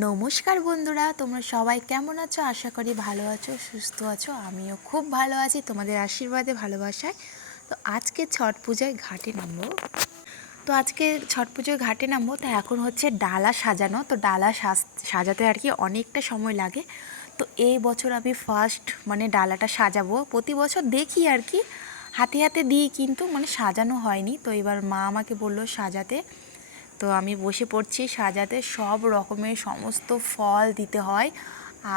নমস্কার বন্ধুরা, তোমরা সবাই কেমন আছো? আশা করি ভালো আছো, সুস্থ আছো। আমিও খুব ভালো আছি তোমাদের আশীর্বাদে, ভালোবাসায়। তো আজকে ছট পূজায় ঘাটে নামবো। তো এখন হচ্ছে ডালা সাজানো। তো ডালা সাজাতে আর কি অনেকটা সময় লাগে। তো এই বছর আমি ফার্স্ট ডালাটা সাজাবো। প্রতি বছর দেখি আর কি, হাতে হাতে দিই, কিন্তু সাজানো হয়নি। তো এবার মা আমাকে বললো সাজাতে। তো আমি বসে পড়ছি সাজাতে। সব রকমের সমস্ত ফল দিতে হয়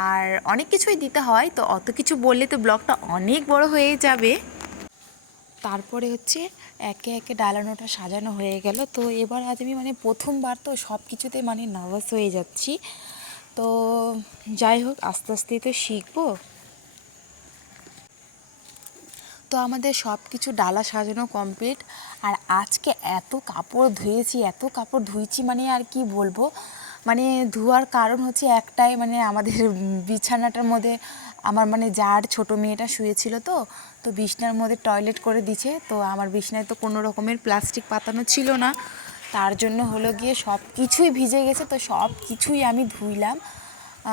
আর অনেক কিছুই দিতে হয়। তো অত কিছু বললে তো ব্লগটা অনেক বড় হয়ে যাবে। তারপরে হচ্ছে একে একে ডালানোটা সাজানো হয়ে গেল। তো এবার আজ আমি প্রথমবার, তো সব কিছুতে নার্ভাস হয়ে যাচ্ছি। তো যাই হোক, আস্তে আস্তেই তো শিখবো। তো আমাদের সব কিছু ডালা সাজানো কমপ্লিট। আর আজকে এত কাপড় ধুয়েছি আর কি বলবো। ধোয়ার কারণ হচ্ছে একটাই, আমাদের বিছানাটার মধ্যে আমার যার ছোট মেয়েটা শুয়েছিল। তো বিছনার মধ্যে টয়লেট করে দিছে। তো আমার বিছনায় তো কোনো রকমের প্লাস্টিক পাতানো ছিল না, তার জন্য হলো গিয়ে সব কিছুই ভিজে গেছে। তো সব কিছুই আমি ধুইলাম।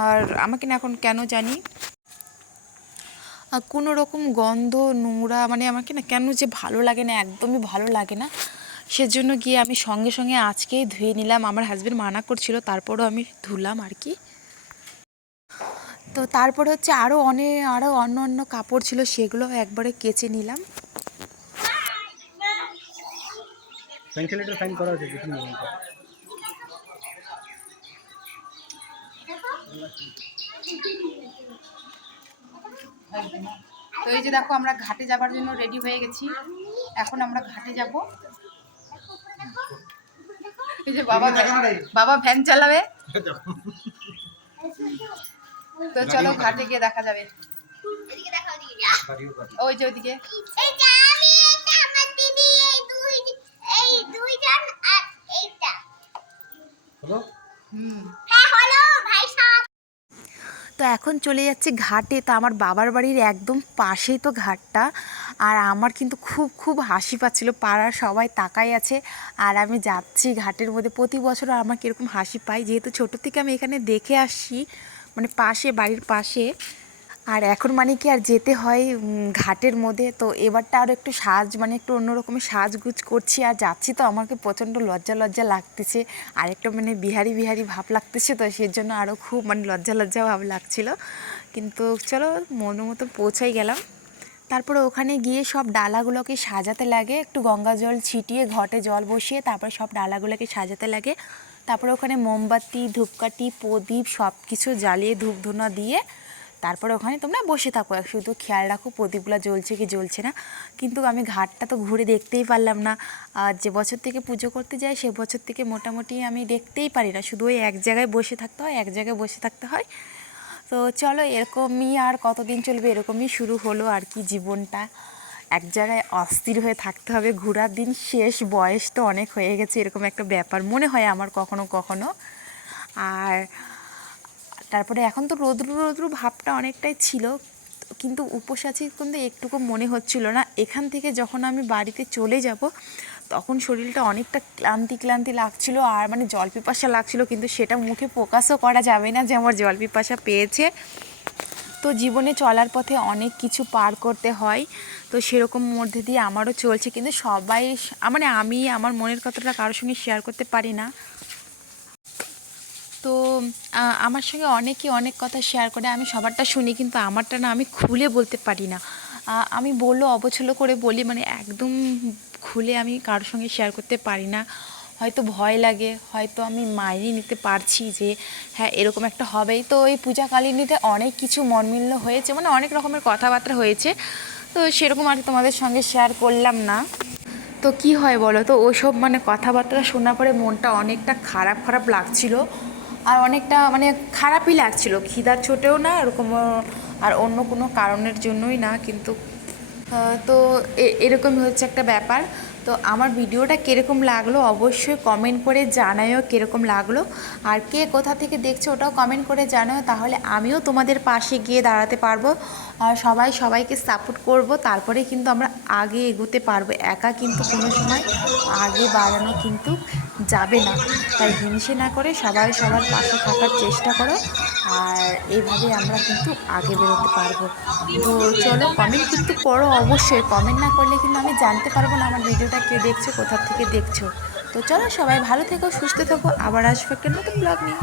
আর আমাকে না এখন কেন জানি কোনো রকম গন্ধ, নোংরা, আমাকে না কেন যে ভালো লাগে না, একদমই ভালো লাগে না। সেজন্য গিয়ে আমি সঙ্গে সঙ্গে আজকেই ধুয়ে নিলাম। আমার হাজব্যান্ড মানা করছিল, তারপরও আমি ধুলাম আর কি। তো তারপরে হচ্ছে আরও অন্য অন্য কাপড় ছিল, সেগুলো একবারে কেচে নিলাম। তো এই যে দেখো, আমরা ঘাটে যাবার জন্য রেডি হয়ে গেছি। এখন আমরা ঘাটে যাব। এই যে বাবা ভ্যান চালাবে। তো চলো ঘাটে গিয়ে দেখা যাবে। ওই যে ওইদিকে তো এখন চলে যাচ্ছে ঘাটে। তো আমার বাবার বাড়ির একদম পাশেই তো ঘাটটা। আর আমার কিন্তু খুব খুব হাসি পাচ্ছিল, পাড়ার সবাই তাকাই আছে আর আমি যাচ্ছি ঘাটের মধ্যে। প্রতি বছর আমার কীরকম হাসি পাই, যেহেতু ছোটো থেকে আমি এখানে দেখে আসছি, পাশে, বাড়ির পাশে। আর এখন কি আর যেতে হয় ঘাটের মধ্যে। তো এবারটা আরও একটু একটু অন্যরকমের সাজগুজ করছি আর যাচ্ছি। তো আমাকে প্রচণ্ড লজ্জা লজ্জা লাগতেছে আর একটা বিহারি বিহারি ভাব লাগতেছে। তো সেজন্য আরও খুব লজ্জা লজ্জা ভাব লাগছিল। কিন্তু চলো, মনের মতো পৌঁছাই গেলাম। তারপরে ওখানে গিয়ে সব ডালাগুলোকে সাজাতে লাগে, একটু গঙ্গা জল ছিটিয়ে ঘটে জল বসিয়ে তারপরে সব ডালাগুলোকে সাজাতে লাগে। তারপরে ওখানে মোমবাতি, ধূপকাঠি, প্রদীপ সব কিছু জ্বালিয়ে ধূপ ধুনা দিয়ে তারপরে ওখানে তোমরা বসে থাকো, শুধু খেয়াল রাখো প্রদীপগুলো জ্বলছে কি জ্বলছে না। কিন্তু আমি ঘাটটা তো ঘুরে দেখতেই পারলাম না। আর যে বছর থেকে পুজো করতে যাই সে বছর থেকে মোটামুটি আমি দেখতেই পারি না, শুধু ওই এক জায়গায় বসে থাকতে হয়। তো চলো, এরকমই আর কতদিন চলবে, এরকমই শুরু হলো আর কি জীবনটা। এক জায়গায় অস্থির হয়ে থাকতে হবে, ঘোরার দিন শেষ, বয়স তো অনেক হয়ে গেছে, এরকম একটা ব্যাপার মনে হয় আমার কখনো কখনো। আর তারপরে এখন তো রৌদ্র রৌদ্র ভাবটা অনেকটাই ছিল, কিন্তু উপোস আছি কিন্তু একটুকু মনে হচ্ছিল না। এখান থেকে যখন আমি বাড়িতে চলে যাব তখন শরীরটা অনেকটা ক্লান্তি ক্লান্তি লাগছিল আর জল পিপাসা লাগছিল, কিন্তু সেটা মুখে প্রকাশও করা যাবে না যে আমার জল পিপাসা পেয়েছে। তো জীবনে চলার পথে অনেক কিছু পার করতে হয়, তো সেরকম মধ্যে দিয়ে আমারও চলছে। কিন্তু সবাই আমি আমার মনের কথাটা কারোর সঙ্গে শেয়ার করতে পারি না। তো আমার সঙ্গে অনেকেই অনেক কথা শেয়ার করে, আমি সবারটা শুনি, কিন্তু আমারটা না আমি খুলে বলতে পারি না। আমি বললেও অবছলো করে বলি, একদম খুলে আমি কারোর সঙ্গে শেয়ার করতে পারি না। হয়তো ভয় লাগে, হয়তো আমি মাইনে নিতে পারছি যে হ্যাঁ এরকম একটা হবেই। তো এই পূজাকালিনীতে অনেক কিছু মনমিল্য হয়েছে, অনেক রকমের কথাবার্তা হয়েছে। তো সেরকম আর তোমাদের সঙ্গে শেয়ার করলাম না। তো কি হয় বলো তো, ওইসব কথাবার্তা শোনার পরে মনটা অনেকটা খারাপ খারাপ লাগছিল আর অনেকটা খারাপই লাগছিল, খিদার চোটেও না এরকম, আর অন্য কোনো কারণের জন্যই না। কিন্তু তো এরকমই হচ্ছে একটা ব্যাপার। তো আমার ভিডিওটা কীরকম লাগলো অবশ্যই কমেন্ট করে জানাও কীরকম লাগলো, আর কে কোথা থেকে দেখছো ওটাও কমেন্ট করে জানাও, তাহলে আমিও তোমাদের পাশে গিয়ে দাঁড়াতে পারবো আর সবাই সবাইকে সাপোর্ট করব। তারপরে কিন্তু আমরা আগে এগোতে পারবো, একা কিন্তু কোনো সময় আগে বাড়ানো কিন্তু যাবে না। তাই হিংসে না করে সবাই সবার পাশে থাকার চেষ্টা করো, আর এইভাবে আমরা কিন্তু আগে বেরোতে পারবো। তো চলো, কমেন্ট কিন্তু করো অবশ্যই, কমেন্ট না করলে কিন্তু আমি জানতে পারবো না আমার ভিডিওটা কে দেখছো, কোথা থেকে দেখছো। তো চলো, সবাই ভালো থেকো, সুস্থ থাকো, আবার আসবো একটা নতুন ব্লগ নিয়ে।